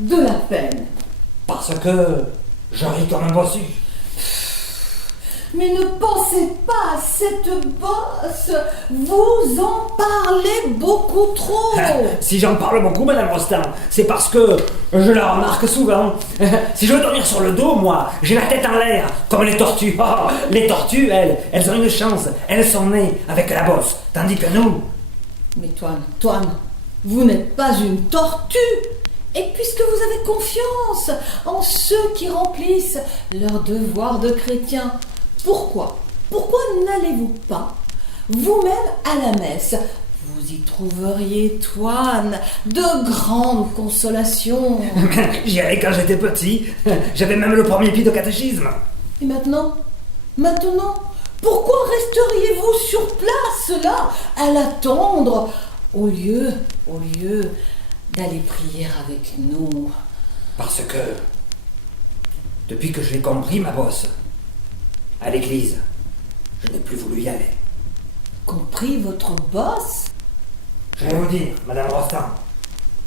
de la peine. Parce que je ris comme un bossu. Mais ne pensez pas à cette bosse. Vous en parlez beaucoup trop. Si j'en parle beaucoup, Madame Rostand, c'est parce que je la remarque souvent. Si je veux dormir sur le dos, moi, j'ai la tête en l'air, comme les tortues. Oh, les tortues, elles ont une chance. Elles sont nées avec la bosse. Tandis que nous... Mais Toine, vous n'êtes pas une tortue. Et puisque vous avez confiance en ceux qui remplissent leur devoir de chrétien, pourquoi n'allez-vous pas vous-même à la messe? Vous y trouveriez, Toine, de grandes consolations. J'y allais quand j'étais petit. J'avais même le premier pied de catéchisme. Et maintenant, pourquoi resteriez-vous sur place, là, à l'attendre, au lieu d'aller prier avec nous? Parce que, depuis que j'ai compris ma bosse, à l'église, je n'ai plus voulu y aller. Compris votre bosse? Je vais vous dire, Madame Rostand,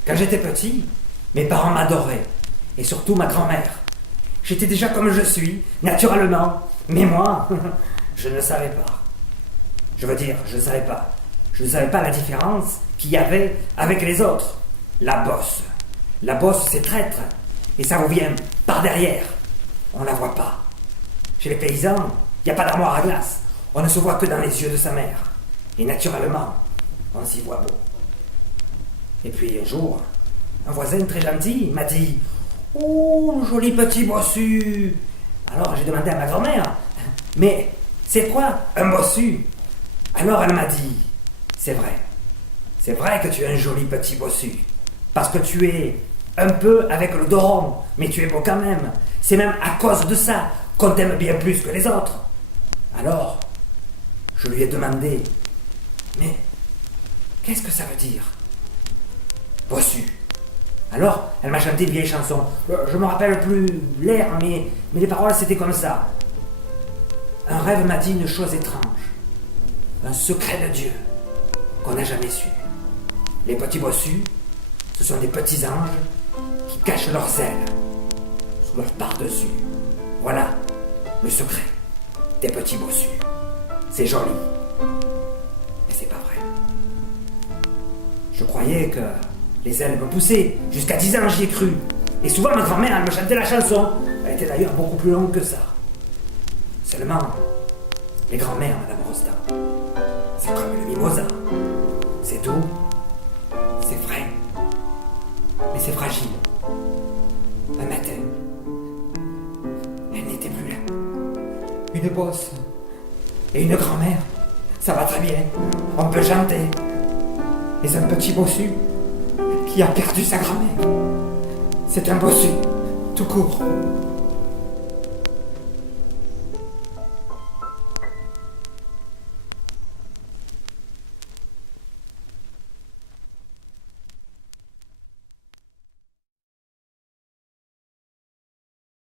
quand j'étais petit, mes parents m'adoraient, et surtout ma grand-mère. J'étais déjà comme je suis, naturellement, mais moi, je ne savais pas. Je veux dire, je ne savais pas. Je ne savais pas la différence qu'il y avait avec les autres. La bosse. La bosse, c'est traître, et ça vous vient par derrière. On ne la voit pas. Chez les paysans, il n'y a pas d'armoire à glace. On ne se voit que dans les yeux de sa mère. Et naturellement, on s'y voit beau. Et puis un jour, un voisin très gentil m'a dit « Oh, joli petit bossu !» Alors j'ai demandé à ma grand-mère « Mais c'est quoi un bossu ?» Alors elle m'a dit « C'est vrai que tu es un joli petit bossu, parce que tu es un peu avec le dos rond, mais tu es beau quand même. C'est même à cause de ça qu'on t'aime bien plus que les autres. » Alors, je lui ai demandé « Mais qu'est-ce que ça veut dire, bossu ?» Alors, elle m'a chanté une vieille chanson. Je me rappelle plus l'air, mais les paroles c'était comme ça. Un rêve m'a dit une chose étrange, un secret de Dieu qu'on n'a jamais su. Les petits bossus, ce sont des petits anges qui cachent leurs ailes sous leur par-dessus. Voilà le secret des petits bossus. C'est joli, mais c'est pas vrai. Je croyais que les ailes me poussaient. Jusqu'à 10 ans, j'y ai cru. Et souvent, ma grand-mère, elle me chantait la chanson. Elle était d'ailleurs beaucoup plus longue que ça. Seulement, les grand-mères, Madame Rostand, c'est comme le mimosa. C'est doux, c'est frais, mais c'est fragile. Un matin, elle n'était plus là. Une bosse et une grand-mère, ça va très bien. On peut chanter. Mais un petit bossu qui a perdu sa grand-mère, c'est un bossu, tout court.